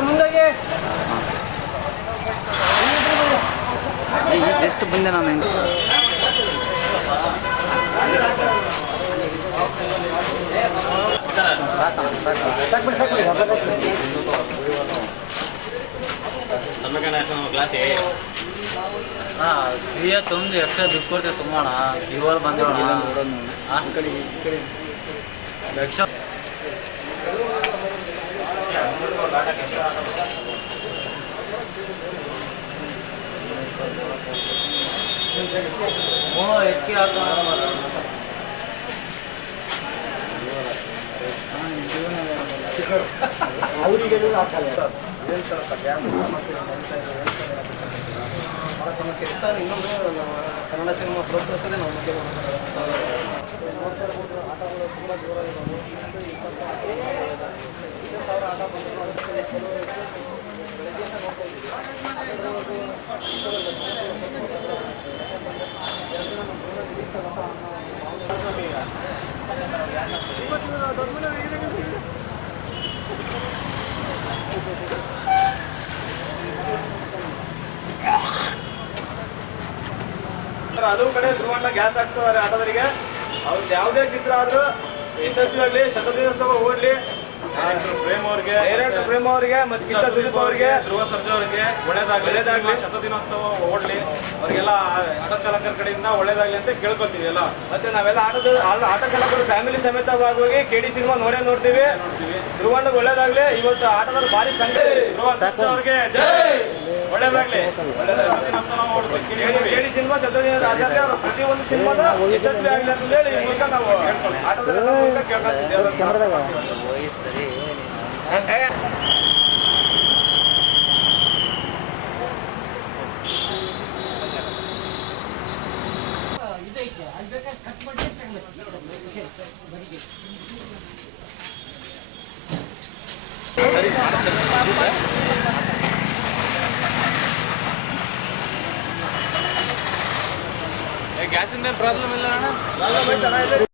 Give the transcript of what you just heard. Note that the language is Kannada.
ಮುಂದಾಗಿ ಜಸ್ಟ್ ಬಂದೆ ನಾನು ಕ್ರಿಯೆ ತುಂಬ ಎಕ್ಸ್ಟ್ರಾ ದುಡ್ಡು ಕೊಡ್ತೇವೆ ತುಂಬೋಣ ಇವಾಗ ಬಂದೇವಣ ಲಕ್ಷ ಹೆಚ್ಚಿಗೆ ಅವರಿಗೆ ಸಮಸ್ಯೆ ಇದೆ ಸರ್. ಇನ್ನೊಂದು ಕನ್ನಡ ಸಿನಿಮಾ ಪ್ರೋತ್ಸಾಹಿಸೋದೇ ನಾವು ಮುಖ್ಯ ಆಟಗಳು ತುಂಬ ದೂರ ಇರೋದು 20,000 ಆಟ ಬಂದು ಬೆಳಗ್ಗೆಯಿಂದ ನೋಡ್ತಾ ಇದ್ದೀವಿ. ಹಲವು ಕಡೆ ಧ್ರುವಣ್ಣ ಗ್ಯಾಸ್ ಹಾಕ್ಸ್ತಾರೆ ಆಟೋದರಿಗೆ. ಅವ್ರದ್ದು ಯಾವುದೇ ಚಿತ್ರ ಆದ್ರೂ ಯಶಸ್ವಿಯಾಗಲಿ, ಶತದಿನೋತ್ಸವ ಓಡ್ಲಿ, ಪ್ರೇಮ್ ಅವ್ರಿಗೆ ಮತ್ತೆ ಕಿಚ್ಚ ಸುದೀಪ್ ಅವ್ರಿಗೆ, ಧ್ರುವ ಸರ್ಜಾ ಅವರಿಗೆ ಒಳ್ಳೇದಾಗ್ಲಿ, ಶತದಿನೋತ್ಸವ ಓಡ್ಲಿ, ಅವ್ರಿಗೆಲ್ಲ ಆಟೋ ಚಾಲಕರ ಕಡೆಯಿಂದ ಒಳ್ಳೇದಾಗ್ಲಿ ಅಂತ ಕೇಳ್ಕೊತೀವಿ ಎಲ್ಲ. ಮತ್ತೆ ನಾವೆಲ್ಲ ಆಟೋ ಚಾಲಕರು ಫ್ಯಾಮಿಲಿ ಸಮೇತವಾಗಿ KD ಸಿನಿಮಾ ನೋಡ್ತೀವಿ. ಧ್ರುವಣ್ಣ ಒಳ್ಳೇದಾಗ್ಲಿ. ಇವತ್ತು ಆಟೋದಲ್ಲಿ ಭಾರಿ ಸಂಖ್ಯೆ. ಧ್ರುವ ಸರ್ಜಾ ಅವ್ರಿಗೆ ಜೈ, ಒಳ್ಳೇದಾಗ್ಲಿ. KD ಸಿನಿಮಾ ಶತದಿನ ಆಚಾರ್ಯ ಅವರ ಪ್ರತಿಯೊಂದು ಸಿನಿಮಾದ ಯಶಸ್ವಿ ಆಗಲಿ ಅಂತ ಹೇಳಿ ಈ ಮೂಲಕ ನಾವು ಆಟೋದಲ್ಲ ಮೂಲಕ ಕೇಳ್ಕೊತಿದ್ದೇವೆ. ಗ್ಯಾಸಿಂದ ಪ್ರಾಬ್ಲಮ್ ಇಲ್ಲ ಅಣ್ಣ.